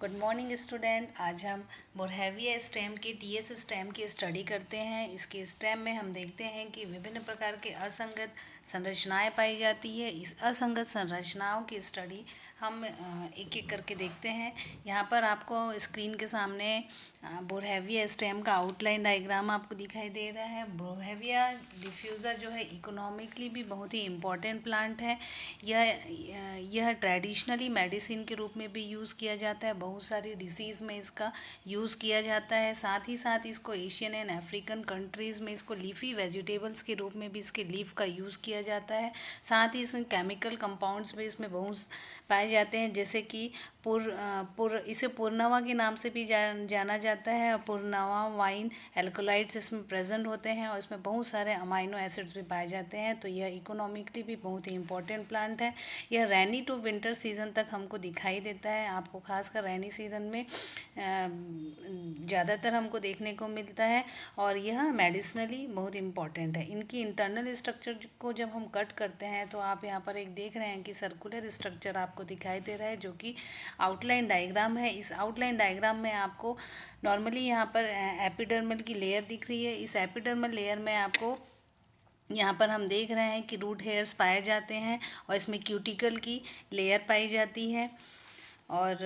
Good morning student. आज हम मोरहैविया stem की टीएस स्टेम की स्टडी करते हैं। इसके स्टेम में हम देखते हैं कि विभिन्न प्रकार के असंगत संरचनाएं पाई जाती है। इस असंगत संरचनाओं की स्टडी हम एक एक करके देखते हैं। यहाँ पर आपको स्क्रीन के सामने मोरहैविया स्टेम का आउटलाइन डायग्राम आपको दिखाई दे रहा है। मोरहैविया डिफ्यूज़ा जो है इकोनॉमिकली भी बहुत ही इम्पॉर्टेंट प्लांट है। यह ट्रेडिशनली मेडिसिन के रूप में भी यूज़ किया जाता है। बहुत सारी डिसीज़ में इसका यूज़ किया जाता है। साथ ही साथ इसको एशियन एंड अफ्रीकन कंट्रीज़ में इसको लीफी वेजिटेबल्स के रूप में भी इसके लीफ का यूज़ किया जाता है। साथ ही इसमें केमिकल कंपाउंड्स भी इसमें बहुत पाए जाते हैं, जैसे कि इसे पुरनवा के नाम से भी जाना जाता है। पुरनवा वाइन एल्कोलाइड्स इसमें प्रेजेंट होते हैं और इसमें बहुत सारे अमाइनो एसिड्स भी पाए जाते हैं। तो यह इकोनॉमिकली भी बहुत ही इंपॉर्टेंट प्लांट है। यह रैनी टू विंटर सीज़न तक हमको दिखाई देता है। आपको खासकर रैनी सीज़न में ज़्यादातर हमको देखने को मिलता है और यह मेडिसिनली बहुत इम्पॉर्टेंट है। इनकी इंटरनल स्ट्रक्चर को जब हम कट करते हैं तो आप यहाँ पर एक देख रहे हैं कि सर्कुलर स्ट्रक्चर आपको दिखाई दे रहा है, जो कि आउटलाइन डायग्राम है। इस आउटलाइन डायग्राम में आपको नॉर्मली यहाँ पर एपिडर्मल की लेयर दिख रही है। इस एपिडर्मल लेयर में आपको यहाँ पर हम देख रहे हैं कि रूट हेयर्स पाए जाते हैं और इसमें क्यूटिकल की लेयर पाई जाती है। और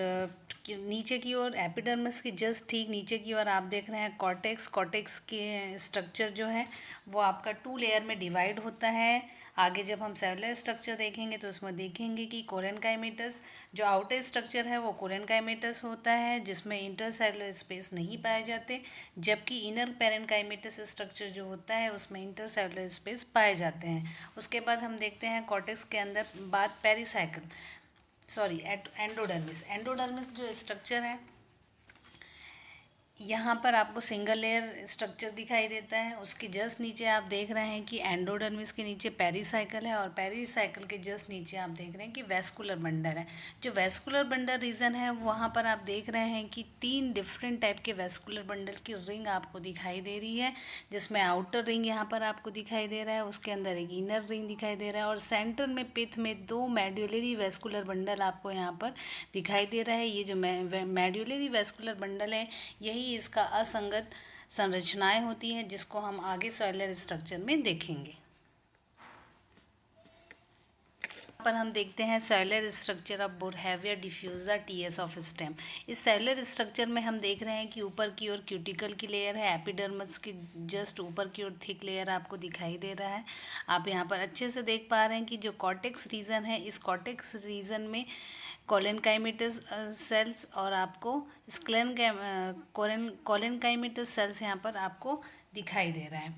नीचे की ओर एपिडर्मिस के जस्ट ठीक नीचे की ओर आप देख रहे हैं कॉर्टेक्स के स्ट्रक्चर जो है वो आपका 2 लेयर में डिवाइड होता है। आगे जब हम सेलुलर स्ट्रक्चर देखेंगे तो उसमें देखेंगे कि कोरेनकाइमेटस जो आउटर स्ट्रक्चर है वो कोरेनकाइमेटस होता है, जिसमें इंटरसेलुलर स्पेस नहीं पाए जाते, जबकि इनर पेरेनकाइमेटस स्ट्रक्चर जो होता है उसमें इंटरसेलुलर स्पेस पाए जाते हैं। उसके बाद हम देखते हैं कॉर्टेक्स के अंदर बात पेरिसाइकिल एंडोडर्मिस जो स्ट्रक्चर है, यहाँ पर आपको सिंगल लेयर स्ट्रक्चर दिखाई देता है। उसके जस्ट नीचे आप देख रहे हैं कि एंडोडर्मिस के नीचे पेरिसाइकिल है और पेरिसाइकिल के जस्ट नीचे आप देख रहे हैं कि वेस्कुलर बंडल है। जो वेस्कुलर बंडल रीजन है वहाँ पर आप देख रहे हैं कि 3 डिफरेंट टाइप के वेस्कुलर बंडल की रिंग आपको दिखाई दे रही है, जिसमें आउटर रिंग यहाँ पर आपको दिखाई दे रहा है, उसके अंदर एक इनर रिंग दिखाई दे रहा है और सेंटर में पिथ में 2 मेड्यूलरी वेस्कुलर बंडल आपको यहाँ पर दिखाई दे रहा है। ये जो मेड्यूलरी वेस्कुलर बंडल है यही इसका असंगत संरचनाएं होती हैं, जिसको हम आगे सेलुलर स्ट्रक्चर में देखेंगे। पर हम देखते हैं cellular structure of Boerhavia diffusa TS of stem. इस सेलुलर स्ट्रक्चर में हम देख रहे हैं कि ऊपर की ओर क्यूटिकल की लेयर है, एपिडर्मिस की जस्ट ऊपर की ओर थिक लेयर आपको दिखाई दे रहा है। आप यहाँ पर अच्छे से देख पा रहे हैं कि जो कॉर्टेक्स रीजन है, इस कॉर्टेक्स रीजन में कोलेनकाइमेटस सेल्स और आपको कोलेनकाइमेटस सेल्स यहाँ पर आपको दिखाई दे रहा है।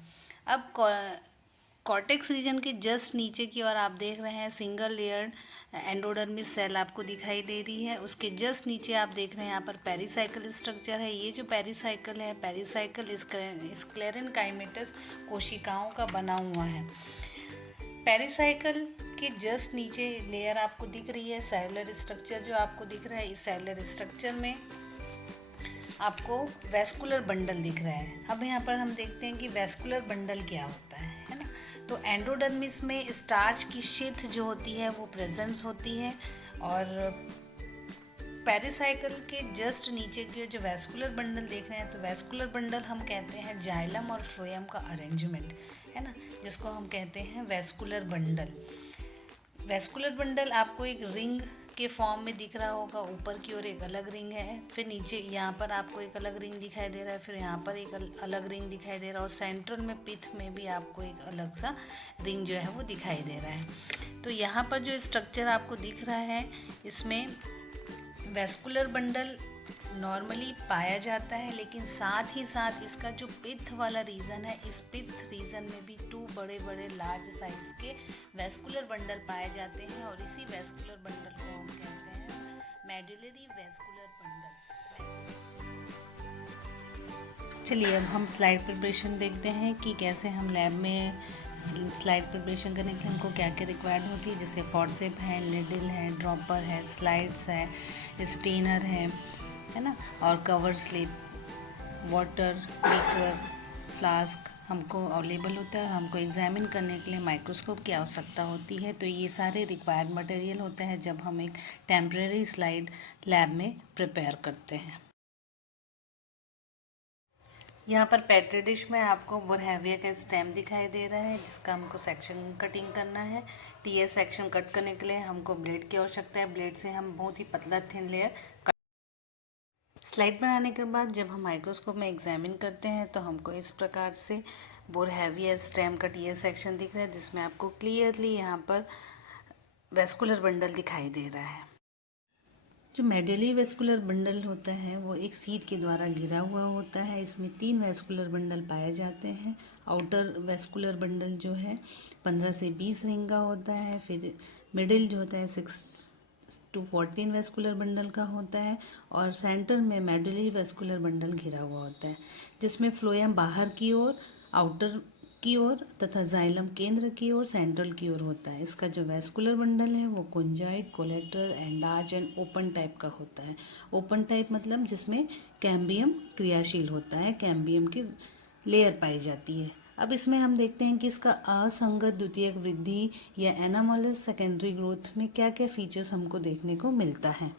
अब कॉर्टेक्स रीजन के जस्ट नीचे की ओर आप देख रहे हैं सिंगल लेयर्ड एंडोडर्मिस सेल आपको दिखाई दे रही है। उसके जस्ट नीचे आप देख रहे हैं यहाँ पर पेरिसाइकिल स्ट्रक्चर है। ये जो पेरिसाइकिल है, पेरिसाइकिल स्क्लेरेनकाइमेटस कोशिकाओं का बना हुआ है। पेरिसाइकिल के जस्ट नीचे लेयर आपको दिख रही है सेलुलर स्ट्रक्चर जो आपको दिख रहा है। इस सेलुलर स्ट्रक्चर में आपको वेस्कुलर बंडल दिख रहा है। अब यहाँ पर हम देखते हैं कि वेस्कुलर बंडल क्या होता है ना। तो एंडोडर्मिस में स्टार्च की शीथ जो होती है वो प्रेजेंस होती है और पेरिसाइकिल के जस्ट नीचे की जो वेस्कुलर बंडल देख रहे हैं तो वेस्कुलर बंडल हम कहते हैं जाइलम और फ्लोएम का अरेंजमेंट, है ना, जिसको हम कहते हैं वेस्कुलर बंडल। वेस्कुलर बंडल आपको एक रिंग के फॉर्म में दिख रहा होगा। ऊपर की ओर एक अलग रिंग है, फिर नीचे यहाँ पर आपको एक अलग रिंग दिखाई दे रहा है, फिर यहाँ पर एक अलग रिंग दिखाई दे रहा है और सेंट्रल में पिथ में भी आपको एक अलग सा रिंग जो है वो दिखाई दे रहा है। तो यहाँ पर जो स्ट्रक्चर आपको दिख रहा है इसमें वेस्कुलर बंडल नॉर्मली पाया जाता है, लेकिन साथ ही साथ इसका जो पिथ वाला रीजन है, इस पिथ रीजन में भी 2 बड़े बड़े लार्ज साइज के वेस्कुलर बंडल पाए जाते हैं और इसी वेस्कुलर बंडल को हम कहते हैं मेडुलरी वेस्कुलर बंडल। चलिए अब हम स्लाइड प्रिपरेशन देखते हैं कि कैसे हम लैब में स्लाइड प्रिपरेशन करने के लिए हमको क्या क्या रिक्वायर्ड होती है। जैसे फॉर्सेप है, निडल है, ड्रॉपर है, स्लाइड्स है, स्टेनर है ना, और cover slip, water, beaker, flask, हमको अवेलेबल होता है और हमको एग्जामिन करने के लिए माइक्रोस्कोप की आवश्यकता होती है। तो ये सारे रिक्वायर्ड मटेरियल होते हैं जब हम एक टेम्परेरी स्लाइड लैब में प्रिपेयर करते हैं। यहाँ पर पेट्री डिश में आपको बोरहैविया का स्टेम दिखाई दे रहा है जिसका हमको सेक्शन कटिंग करना है। टीएस सेक्शन कट करने के लिए हमको ब्लेड की आवश्यकता है। ब्लेड से हम बहुत ही पतला थिन लेयर स्लाइड बनाने के बाद जब हम माइक्रोस्कोप में एग्जामिन करते हैं तो हमको इस प्रकार से बोरहैविया स्टेम का टीएस सेक्शन दिख रहा है जिसमें आपको क्लियरली यहाँ पर वेस्कुलर बंडल दिखाई दे रहा है। जो मेडुलरी वेस्कुलर बंडल होता है वो एक सीट के द्वारा घिरा हुआ होता है। इसमें 3 वेस्कुलर बंडल पाए जाते हैं। आउटर वेस्कुलर बंडल जो है 15 से 20 रिंग का होता है। फिर मिडिल जो होता है 6 to 14 वेस्कुलर बंडल का होता है और सेंटर में मेडुलरी वेस्कुलर बंडल घिरा हुआ होता है जिसमें फ्लोएम बाहर की ओर, आउटर की ओर तथा जाइलम केंद्र की ओर, सेंट्रल की ओर होता है। इसका जो वेस्कुलर बंडल है वो conjoint, collateral, endarch and open type का होता है। ओपन टाइप मतलब जिसमें कैम्बियम क्रियाशील होता है, कैम्बियम की लेयर पाई जाती है। अब इसमें हम देखते हैं कि इसका असंगत द्वितीयक वृद्धि या एनामोलस सेकेंडरी ग्रोथ में क्या क्या फीचर्स हमको देखने को मिलता है।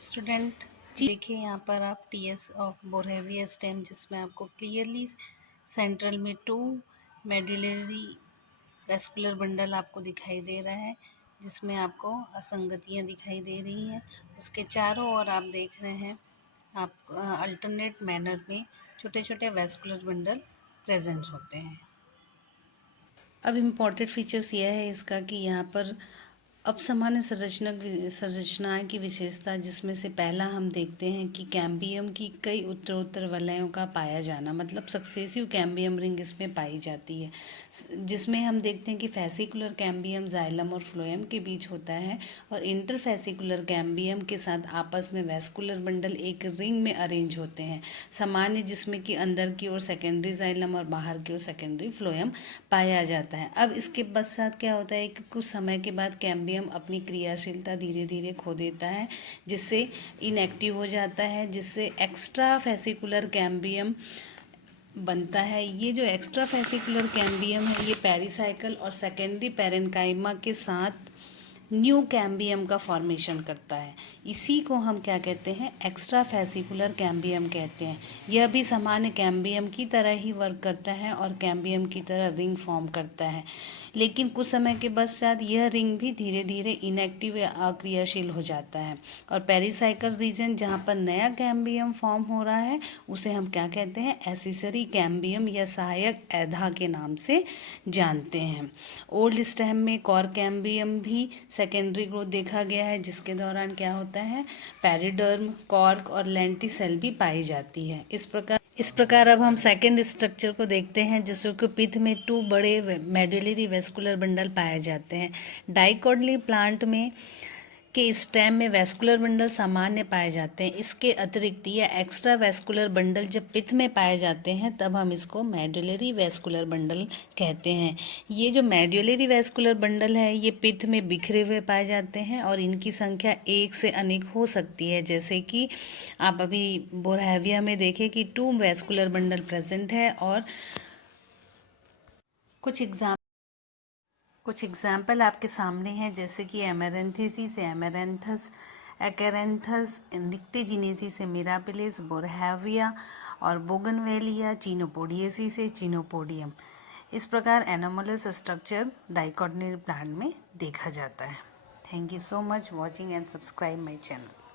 स्टूडेंट देखिए यहाँ पर आप टीएस ऑफ बोरहैविया स्टेम जिसमें आपको क्लियरली सेंट्रल में 2 मेडुलरी वेस्कुलर बंडल आपको दिखाई दे रहा है जिसमें आपको असंगतियाँ दिखाई दे रही हैं। उसके चारों ओर आप देख रहे हैं आप अल्टरनेट मैनर में छोटे छोटे वेस्कुलर बंडल प्रेजेंट होते हैं। अब इम्पॉर्टेंट फीचर्स यह है इसका कि यहाँ पर अब सामान्य संरचनाएं की विशेषता जिसमें से पहला हम देखते हैं कि कैम्बियम की कई उत्तरोत्तर वलयों का पाया जाना, मतलब सक्सेसिव कैम्बियम रिंग इसमें पाई जाती है जिसमें हम देखते हैं कि फेसिकुलर कैम्बियम जाइलम और फ्लोएम के बीच होता है और इंटरफेसिकुलर कैम्बियम के साथ आपस में वेस्कुलर बंडल एक रिंग में अरेंज होते हैं सामान्य, जिसमें कि अंदर की ओर सेकेंडरी जाइलम और बाहर की ओर सेकेंडरी फ्लोएम पाया जाता है। अब इसके पश्चात क्या होता है कि कुछ समय के बाद कैम्बियम अपनी क्रियाशीलता धीरे धीरे खो देता है जिससे इनएक्टिव हो जाता है, जिससे एक्स्ट्रा फेसिकुलर कैम्बियम बनता है। ये जो एक्स्ट्रा फेसिकुलर कैम्बियम है ये पेरिसाइकल और सेकेंडरी पेरेन्काइमा के साथ न्यू कैम्बियम का फॉर्मेशन करता है। इसी को हम क्या कहते हैं, एक्स्ट्रा फेसिकुलर कैम्बियम कहते हैं। यह भी सामान्य कैम्बियम की तरह ही वर्क करता है और कैम्बियम की तरह रिंग फॉर्म करता है, लेकिन कुछ समय के पश्चात यह रिंग भी धीरे धीरे इनएक्टिव या अक्रियाशील हो जाता है और पेरिसाइकल रीजन जहाँ पर नया कैम्बियम फॉर्म हो रहा है उसे हम क्या कहते हैं, एसिसरी कैम्बियम या सहायक एधा के नाम से जानते हैं। ओल्ड स्टेम में कॉर कैम्बियम भी सेकेंडरी ग्रोथ देखा गया है जिसके दौरान क्या होता है, पैरिडर्म, कॉर्क और लेंटिसेल भी पाई जाती है। इस प्रकार अब हम सेकेंड स्ट्रक्चर को देखते हैं जिसको कि पिथ में 2 बड़े मेडुलरी वेस्कुलर बंडल पाए जाते हैं। डाइकोटली प्लांट में के स्टेम में वेस्कुलर बंडल सामान्य पाए जाते हैं। इसके अतिरिक्त या एक्स्ट्रा वेस्कुलर बंडल जब पिथ में पाए जाते हैं तब हम इसको मेडुलरी वेस्कुलर बंडल कहते हैं। ये जो मेडुलरी वेस्कुलर बंडल है ये पिथ में बिखरे हुए पाए जाते हैं और इनकी संख्या 1 से अधिक हो सकती है, जैसे कि आप अभी बोरहैविया में देखें कि 2 वेस्कुलर बंडल प्रेजेंट है और कुछ एग्जाम्पल आपके सामने हैं जैसे कि एमेरेंथेसी से एमेरेंथस, एकैरेंथस, निक्टेजिनेसी से मिराबिलिस, बोरहैविया और बोगनवेलिया, चीनोपोडिएसी से चीनोपोडियम। इस प्रकार एनोमलस स्ट्रक्चर डाइकोटनी प्लांट में देखा जाता है। Thank you so much watching and subscribe my channel.